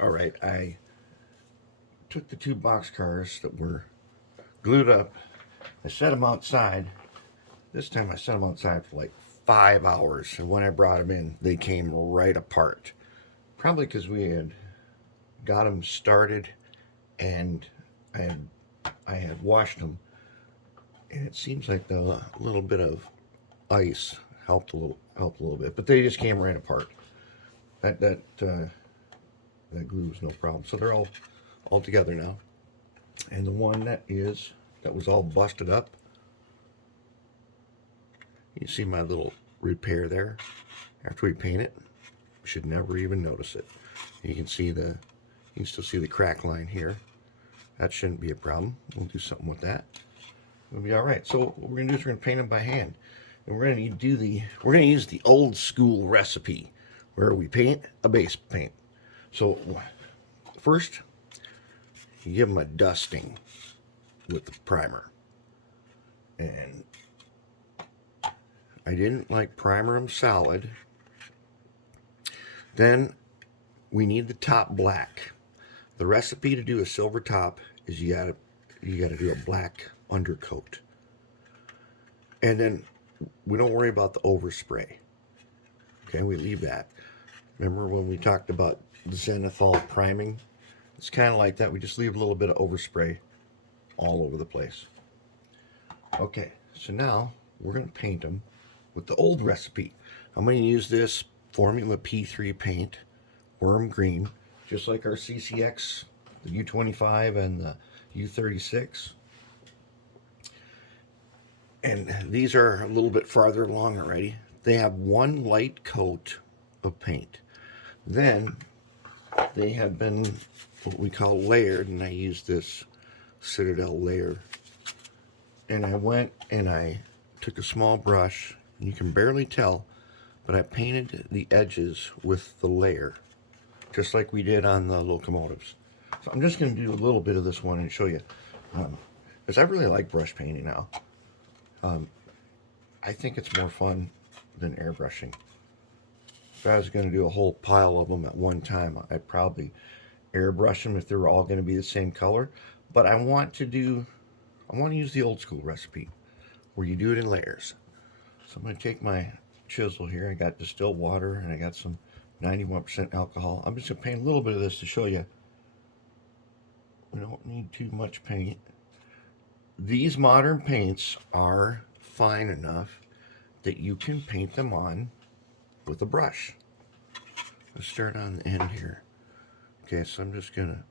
All right, I took the two box cars that were glued up. I set them outside. This time I set them outside for like 5 hours, and when I brought them in, they came right apart. Probably because we had got them started, and I had I had washed them, and it seems like the little bit of ice helped a little bit, but they just came right apart. That glue was no problem. So they're all together now. And the one that was all busted up, you see my little repair there. After we paint it, you should never even notice it. You can still see the crack line here. That shouldn't be a problem. We'll do something with that. It'll be all right. So what we're gonna do is we're gonna paint them by hand, and we're gonna use the old school recipe where we paint a base paint. So first, you give them a dusting with the primer, and I didn't like primer them solid. Then we need the top black. The recipe to do a silver top is you gotta do a black undercoat, and then we don't worry about the overspray. Okay, we leave that. Remember when we talked about zenithal priming? It's kind of like that. We just leave a little bit of overspray all over the place. Okay, so now we're going to paint them with the old recipe. I'm going to use this Formula P3 paint, Wurm Green, just like our CCX, the U25 and the U36. And these are a little bit farther along already. They have one light coat of paint. Then they have been what we call layered, and I used this Citadel layer. And I went and I took a small brush, and you can barely tell, but I painted the edges with the layer, just like we did on the locomotives. So I'm just going to do a little bit of this one and show you, because I really like brush painting now. I think it's more fun than airbrushing. If I was going to do a whole pile of them at one time, I'd probably airbrush them if they were all going to be the same color. But I want to use the old school recipe where you do it in layers. So I'm going to take my chisel here. I got distilled water and I got some 91% alcohol. I'm just going to paint a little bit of this to show you. We don't need too much paint. These modern paints are fine enough that you can paint them on with a brush. Let's start on the end here. Okay, so I'm just gonna,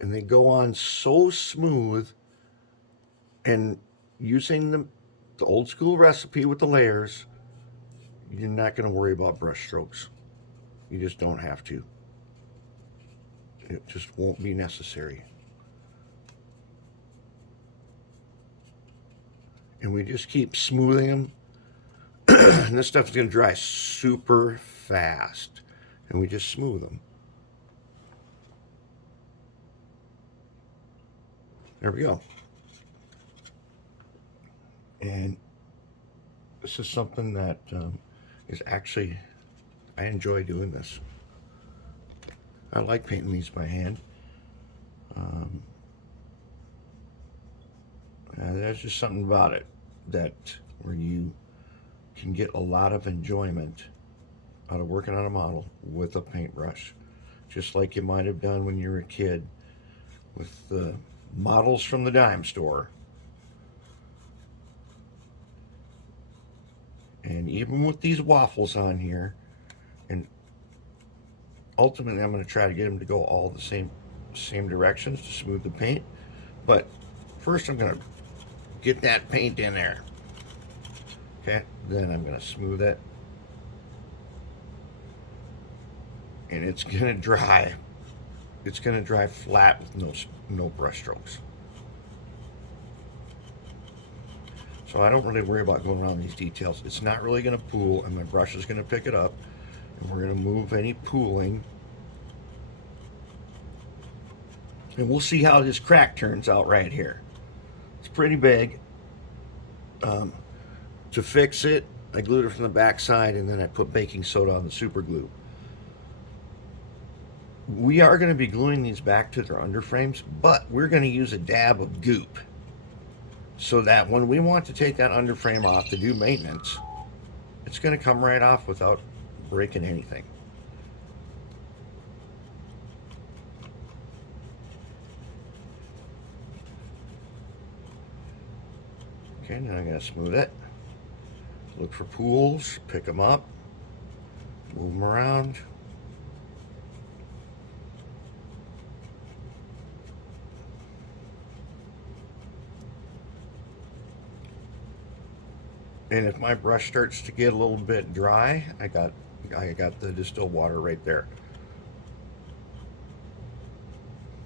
and they go on so smooth, and using the old school recipe with the layers, you're not gonna worry about brush strokes. You just don't have to. It just won't be necessary. And we just keep smoothing them. And this stuff's going to dry super fast. And we just smooth them. There we go. And this is something that is actually, I enjoy doing this. I like painting these by hand. There's just something about it that where you can get a lot of enjoyment out of working on a model with a paintbrush, just like you might have done when you were a kid with the models from the dime store. And even with these waffles on here, and ultimately I'm going to try to get them to go all the same directions to smooth the paint. But first I'm going to get that paint in there. Okay, then I'm going to smooth it. And it's going to dry. It's going to dry flat with no brush strokes. So I don't really worry about going around these details. It's not really going to pool, and my brush is going to pick it up. And we're going to move any pooling. And we'll see how this crack turns out right here. It's pretty big. To fix it, I glued it from the back side, and then I put baking soda on the super glue. We are going to be gluing these back to their underframes, but we're going to use a dab of goop so that when we want to take that underframe off to do maintenance, it's going to come right off without breaking anything. Okay, now I'm going to smooth it. Look for pools, pick them up, move them around. And if my brush starts to get a little bit dry, I got the distilled water right there.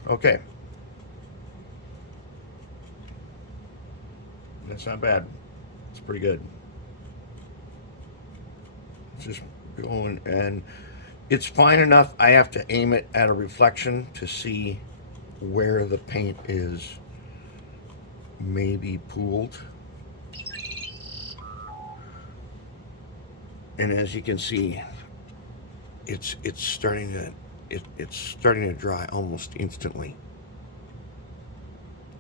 Okay. That's not bad. It's pretty good. Just going, and it's fine enough. I have to aim it at a reflection to see where the paint is maybe pooled. And as you can see, it's starting to dry almost instantly.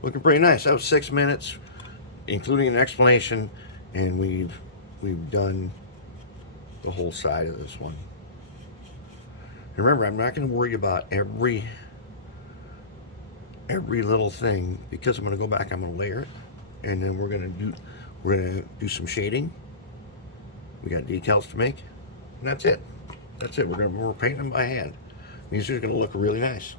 Looking pretty nice. That was 6 minutes, including an explanation, and we've done the whole side of this one. And remember, I'm not going to worry about every little thing, because I'm going to go back, I'm going to layer it, and then we're going to do some shading. We got details to make, and that's it. We're painting them by hand. These are going to look really nice.